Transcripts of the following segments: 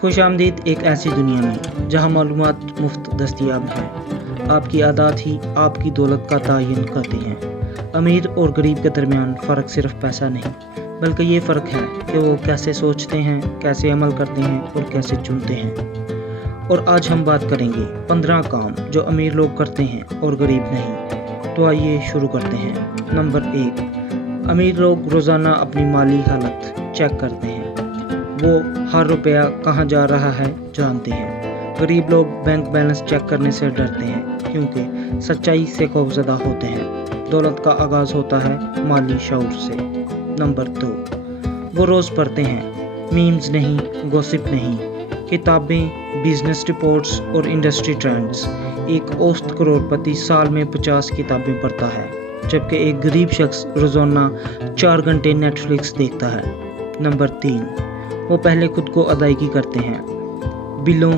खुश आमदीद एक ऐसी दुनिया में जहां मालूमात मुफ्त दस्तयाब हैं। आपकी आदत ही आपकी दौलत का तयन करती हैं। अमीर और गरीब के दरमियान फ़र्क सिर्फ पैसा नहीं, बल्कि ये फ़र्क है कि वो कैसे सोचते हैं, कैसे अमल करते हैं और कैसे चुनते हैं। और आज हम बात करेंगे 15 काम जो अमीर लोग करते हैं और गरीब नहीं। तो आइए शुरू करते हैं। नंबर 1, अमीर लोग रोज़ाना अपनी माली हालत चेक करते हैं। वो हर रुपया कहाँ जा रहा है जानते हैं। गरीब लोग बैंक बैलेंस चेक करने से डरते हैं क्योंकि सच्चाई से खौफजदा होते हैं। दौलत का आगाज़ होता है माली शऊर से। नंबर 2, वो रोज़ पढ़ते हैं, मीम्स नहीं, गॉसिप नहीं, किताबें, बिजनेस रिपोर्ट्स और इंडस्ट्री ट्रेंड्स। एक औसत करोड़पति साल में 50 किताबें पढ़ता है, जबकि एक गरीब शख्स रोज़ाना 4 घंटे नेटफ्लिक्स देखता है। नंबर 3, वो पहले खुद को अदायगी करते हैं। बिलों,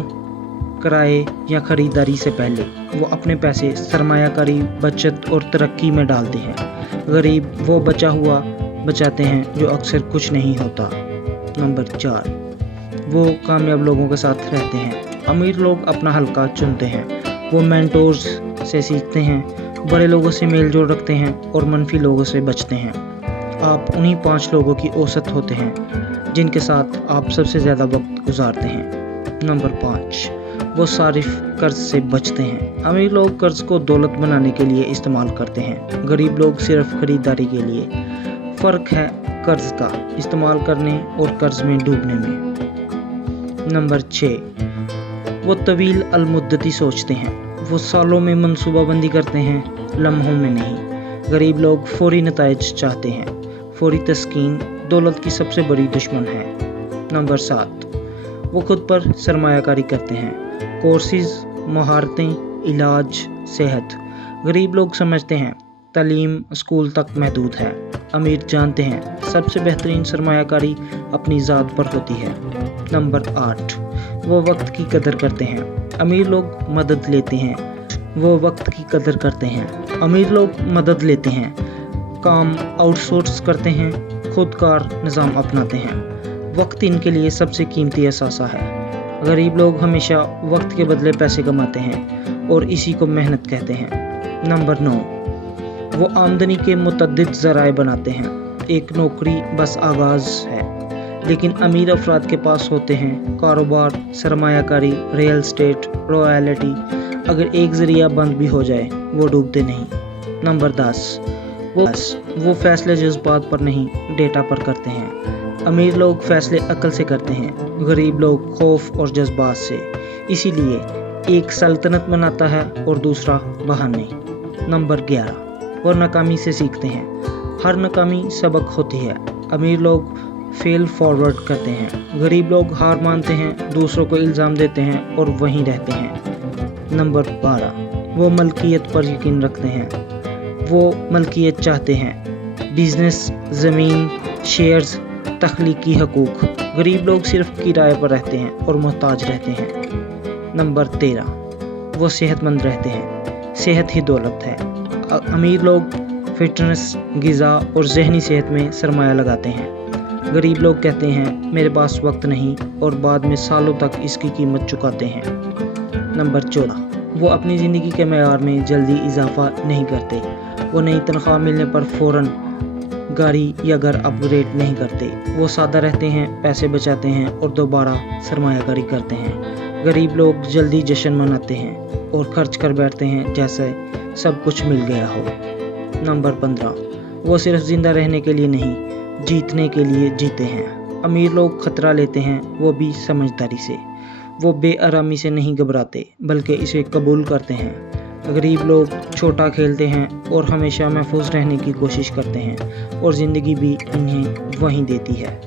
किराए या ख़रीदारी से पहले वो अपने पैसे सरमायाकारी, बचत और तरक्की में डालते हैं। गरीब वो बचा हुआ बचाते हैं जो अक्सर कुछ नहीं होता। नंबर 4, वो कामयाब लोगों के साथ रहते हैं। अमीर लोग अपना हल्का चुनते हैं। वो मेंटोर्स से सीखते हैं, बड़े लोगों से मेल जोल रखते हैं और मनफी लोगों से बचते हैं। आप उन्हीं 5 लोगों की औसत होते हैं जिनके साथ आप सबसे ज़्यादा वक्त गुजारते हैं। नंबर 5, वो सारिफ कर्ज से बचते हैं। अमीर लोग कर्ज को दौलत बनाने के लिए इस्तेमाल करते हैं, गरीब लोग सिर्फ खरीदारी के लिए। फ़र्क है कर्ज का इस्तेमाल करने और कर्ज में डूबने में। नंबर 6, वो तवील अलमुद्दती सोचते हैं। वो सालों में मंसूबाबंदी करते हैं, लम्हों में नहीं। गरीब लोग फौरी नताइज चाहते हैं। फौरी तस्कीन दौलत की सबसे बड़ी दुश्मन है। नंबर 7, वो खुद पर सरमायाकारी करते हैं। कोर्सेज, महारतें, इलाज, सेहत। गरीब लोग समझते हैं तालीम स्कूल तक महदूद है। अमीर जानते हैं सबसे बेहतरीन सरमायाकारी अपनी ज़ात पर होती है। नंबर 8, वो वक्त की कदर करते हैं। अमीर लोग मदद लेते हैं। वो वक्त की कदर करते हैं। अमीर लोग मदद लेते हैं, काम आउटसोर्स करते हैं, खुदकार निज़ाम अपनाते हैं। वक्त इनके लिए सबसे कीमती असासा है। गरीब लोग हमेशा वक्त के बदले पैसे कमाते हैं और इसी को मेहनत कहते हैं। नंबर 9, वो आमदनी के मुतअद्दिद ज़राए बनाते हैं। एक नौकरी बस आगाज़ है, लेकिन अमीर अफराद के पास होते हैं कारोबार, सरमायाकारी, रियल एस्टेट, रॉयल्टी। अगर एक ज़रिया बंद भी हो जाए वो डूबते नहीं। नंबर 10, वो फैसले जज्बात पर नहीं डेटा पर करते हैं। अमीर लोग फैसले अक्ल से करते हैं, गरीब लोग खौफ और जज्बात से। इसीलिए एक सल्तनत बनाता है और दूसरा बहाने। नंबर 11, वो नाकामी से सीखते हैं। हर नाकामी सबक होती है। अमीर लोग फेल फॉरवर्ड करते हैं, गरीब लोग हार मानते हैं, दूसरों को इल्ज़ाम देते हैं और वहीं रहते हैं। नंबर 12, वो मलकियत पर यकीन रखते हैं। वो मलकियत चाहते हैं, बिजनेस, ज़मीन, शेयर्स, तख्लीकी हकूक़। गरीब लोग सिर्फ किराए पर रहते हैं और मोहताज रहते हैं। नंबर 13, वो सेहतमंद रहते हैं। सेहत ही दौलत है। अमीर लोग फिटनेस, ग़िज़ा और ज़हनी सेहत में सरमाया लगाते हैं। गरीब लोग कहते हैं मेरे पास वक्त नहीं और बाद में सालों तक इसकी कीमत चुकाते हैं। नंबर 14, वो अपनी ज़िंदगी के मेयार में जल्दी इजाफा नहीं करते। वो नई तनख्वाह मिलने पर फ़ौरन गाड़ी या घर अपग्रेड नहीं करते। वो सादा रहते हैं, पैसे बचाते हैं और दोबारा सरमायाकारी करते हैं। गरीब लोग जल्दी जश्न मनाते हैं और खर्च कर बैठते हैं जैसे सब कुछ मिल गया हो। नंबर 15, वो सिर्फ ज़िंदा रहने के लिए नहीं, जीतने के लिए जीते हैं। अमीर लोग खतरा लेते हैं, वो भी समझदारी से। वो बेआरामी से नहीं घबराते बल्कि इसे कबूल करते हैं। गरीब लोग छोटा खेलते हैं और हमेशा महफूज रहने की कोशिश करते हैं और ज़िंदगी भी इन्हें वहीं देती है।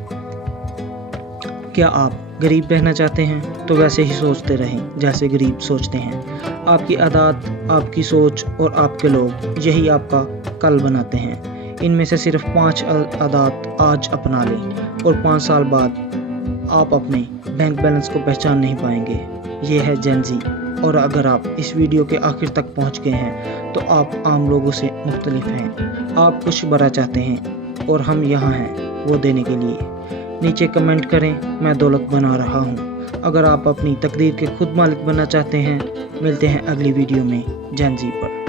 क्या आप गरीब रहना चाहते हैं तो वैसे ही सोचते रहें जैसे गरीब सोचते हैं। आपकी आदत, आपकी सोच और आपके लोग यही आपका कल बनाते हैं। इनमें से सिर्फ 5 आदत आज अपना लें और 5 साल बाद आप अपने बैंक बैलेंस को पहचान नहीं पाएंगे। ये है जेन ज़ी। और अगर आप इस वीडियो के आखिर तक पहुंच गए हैं तो आप आम लोगों से मुख्तलिफ हैं। आप कुछ बड़ा चाहते हैं और हम यहाँ हैं वो देने के लिए। नीचे कमेंट करें, मैं दौलत बना रहा हूँ। اگر آپ اپنی تقدیر کے خود مالک بننا چاہتے ہیں، ملتے ہیں اگلی ویڈیو میں جین زی پر۔